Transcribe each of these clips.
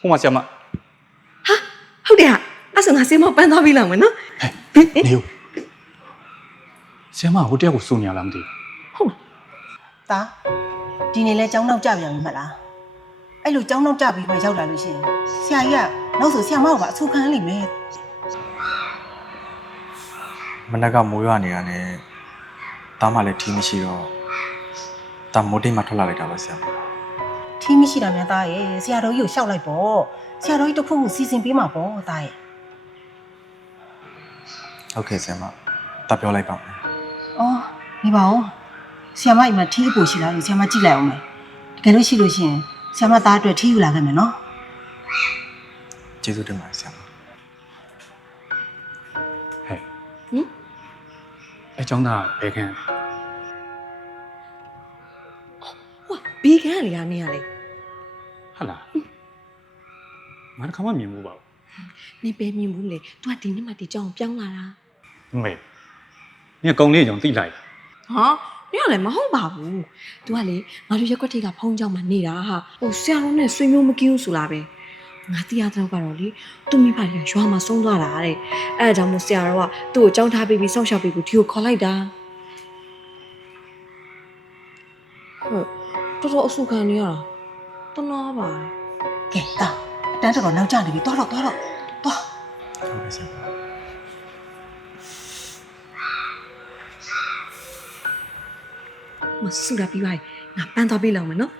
ဟိုမှာဆရာမဟုတ်တယ်ဟာအဲ့ဆိုငါစေးမပန်းသွားပြီလောက်မယ်နော်ဟဲ့နေဦးဆရာမဟိုတယောက်ကိုစုနေရလားမသိဘူးတာဒီနေ့လဲចောင်းနောက်ကြပြန်ပြီမလားအဲ့လိုចောင်းနောက်ကြပြီးမှရောက်လာလို့ရှိရင်ဆရာကြီးကနောက်ဆိုဆရာမကိုပါအဆူခံလိမ့်မယ်မနက်ကမိုးရွာနေတာနဲ့တားမှလည်းထီးမရှိတော့တာမိုးတိတ်မှထွက်လာလိုက်တာပါဆရာမ ထီးမရှိတာများတာရဲ့ဆရာတော်ကြီးကိုရှောက်လိုက်ပေါ့ဆရာတော်ကြီးတစ်ခုခုစီစဉ်ပေးမှာပေါ့တာရဲ့ဟုတ်ကဲ့ဆရာမတာပြောလိုက်ပါမယ်အော်နေပါဦးဆရာမအိမ်မှာထီးအပူရှိလားလို့ဆရာမကြည့်လိုက်အောင်မယ်တကယ်လို့ရှိလို့ရှိရင်ဆရာမသားအတွက်ထီးယူလာခဲ့မယ်နော်ကျေးဇူးတင်ပါတယ်ဆရာမဟဲ့အဲចောင်းသားဘယ်ခန်းဟို ဘီကန်လေကနေရလေဟာလားငါတစ်ခါမှမြင်မှုပါဘူးနေပဲမြင်ဘူးလေ तू ကဒီနေ့မှဒီကြောင်ပြောင်းလာတာမေနင်ကကုံလေးကြောင့်တိလိုက်လားဟာညလည်းမဟုတ်ပါဘူး तू ကလေငါတို့ရက်ကွက်ထိပ်ကဖုံးကြောင်မှနေတာဟာဟိုဆရာတော်နဲ့ဆွေမျိုးမကင်းဘူးဆိုလားပဲငါတရားတော့ကတော့လေသူမိဘတွေကရွာမှာဆုံးသွားတာတဲ့အဲဒါကြောင့်မို့ဆရာတော်ကသူ့ကိုကြောင်းထားပြီးပြီးစောင့်ရှောက်ပြီးပြီးဒီကိုခေါ်လိုက်တာဟုတ် တော်တော်အဆူခံနေရတာတနာပါတယ်ကဲတာအတန်းတော်တော်နောက်ကျနေပြီသွားတော့သွားတော့သွားဟုတ်ကဲ့ဆရာမမဆူတာပြီးပါငါပန်းသွားပေးလောက်မယ်နော်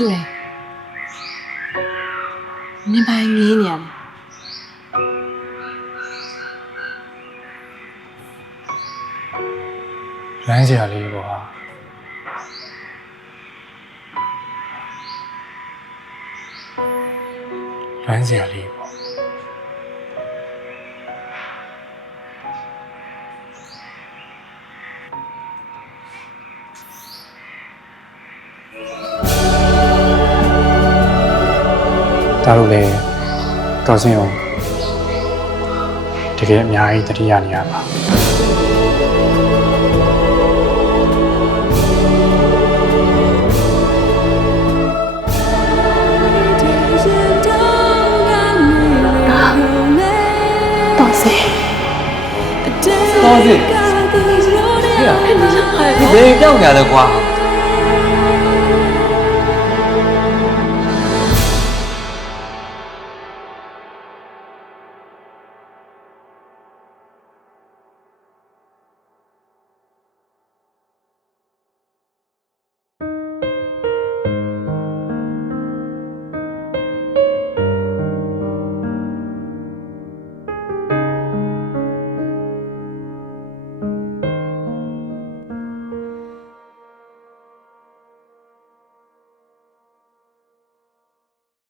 တွေ့တယ်နင်ပိုင်းငင်းနေရတယ်လမ်းစရာလေးပေါ့ဟာလမ်းစရာလေး ဒါတို့လည်းတော်စင်အောင်တကယ်အများကြီးတတိယနေရပါတော်စေတော်စီဟေ့ဒီဘယ်ကြောက်နေရလဲကွာ